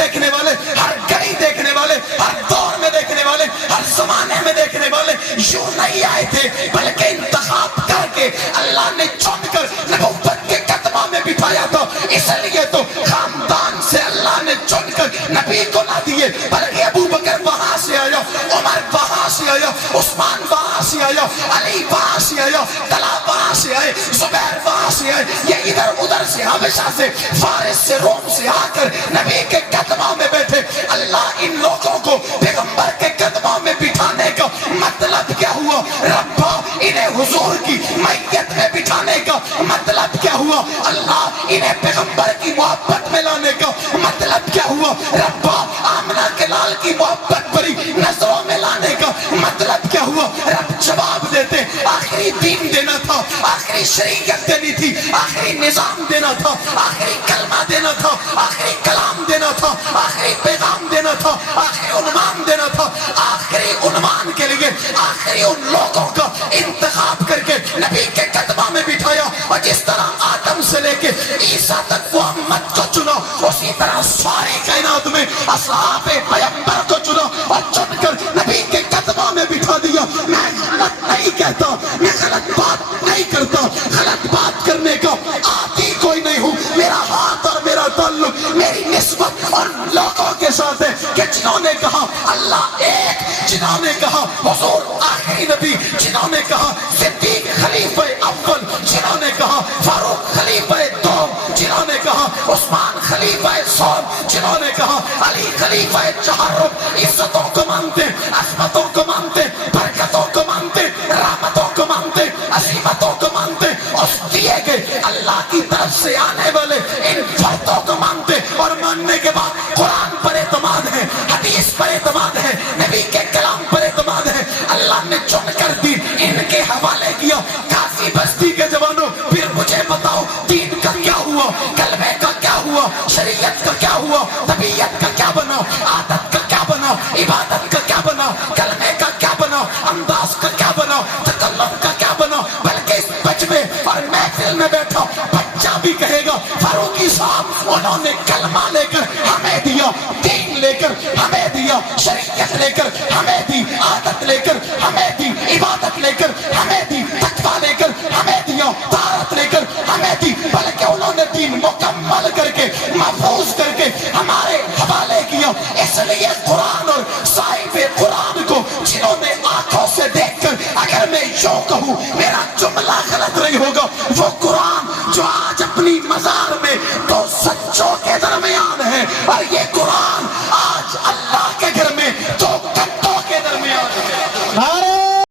دیکھنے والے، ہر گھڑی دیکھنے والے، ہر دور میں دیکھنے والے، ہر زمانے میں دیکھنے والے یوں نہیں آئے تھے، بلکہ انتخاب کر کے اللہ نے چن کر نبوت کے قدمہ میں بٹھایا تھا۔ اس لیے تو خاندان سے اللہ نے چن کر نبی کو نہ دیے، بلکہ ابو بکر وہاں سے آیا، عمر وہاں سے آیا، عثمان وہاں سے آیا، علی وہاں سے آیا، طلحہ وہاں سے آئے، زبیر وہاں سے آئے، یہ ادھر ادھر سے حبشہ سے، فارس سے، روم سے آ کر نبی کے قدموں میں بیٹھے۔ اللہ ان لوگوں کو پیغمبر کے قدموں میں بٹھانے کا مطلب کیا ہوا؟ ربا انہیں حضور کی میت میں بٹھانے کا مطلب کیا ہوا؟ اللہ انہیں پیغمبر کی محبت میں لانے کا مطلب کیا ہوا؟ ربا آمنہ کے لال کی محبت بری نظروں میں لانے کا مطلب کیا ہوا؟ رب جواب دیتے، آخری دین دینا تھا، آخری شریعت دینی تھی، آخری نظام دینا تھا، آخری کلمہ دینا تھا، آخری کلام دینا تھا، آخری پیغام دینا تھا، آخری عنوان دینا تھا۔ آخری عنوان کے لیے آخری ان لوگوں کا انتخاب کر کے نبی کے قدمہ میں بٹھایا، اور جس طرح آدم سے لے کے عیسیٰ تک محمد کو چنا، اسی طرح ساری کائنات میں اصحاب پیغمبر کو چنا اور چن کر نبی کے قدموں میں بٹھا دیا۔ میں غلط نہیں کہتا، میں غلط بات نہیں کرتا، غلط بات کرنے کا عادی کوئی نہیں ہوں۔ میرا ہاتھ اور میرا تعلق، میری نسبت اور لوگوں کے ساتھ ہے کہ جنہوں نے کہا اللہ ایک، جنہوں نے کہا حضور آخری نبی، جنہوں نے کہا صدیق خلیفہ اول، جنہوں نے کہا فاروق خلیفہ دوم، جنہوں نے کہا عثمان خلیفہ سوم، جنہوں نے کہا علی خلیفہ چہارم، عزتوں کو مانتے، عظمتوں کو مانتے، برکتوں کو مانتے، رحمتوں کو مانتے، عظیمتوں کو مانتے، اس دیے گئے اللہ کی طرف سے آنے والے ان فردوں کو مانتے، اور ماننے کے بعد قرآن پر اعتماد ہے، حدیث پر اعتماد ہے، نبی کے کلام پر اعتماد ہے۔ اللہ نے چن کر دین ان کے حوالے کیا۔ کافی بستی کے جوانوں، پھر مجھے بتاؤ دین کا کیا ہوا، کلمے کا کیا ہوا، شریعت کا کیا ہوا، طبیعت کا کیا بنا، عادت کا کیا بنا، عبادت کا کیا بنا، کلمے کا کیا بنا، انداز کا کیا بنا، تکلم کا کیا بنا۔ بلکہ اس بچے اور محفل میں بیٹھا بچہ بھی کہے گا فاروقی صاحب انہوں نے کلمہ لے کر ہمیں دیا، دین لے کر ہمیں دیا، شریعت لے کر ہمیں دی، عادت لے کر ہمیں دی، عبادت لے کر ہمیں دی، تقویٰ لے کر ہمیں دیا، طاعت لے کر ہمیں دی، بلکہ انہوں نے دین مکمل کر کے محفوظ کر کے ہمارے حوالے کیا۔ اس لیے قرآن اور صاحب قرآن کو جنہوں نے آنکھوں سے دیکھ کر، اگر میں یوں کہوں میرا جملہ غلط نہیں ہوگا، وہ قرآن جو آج اپنی مزار میں دو سچوں کے درمیان ہے، اور یہ قرآن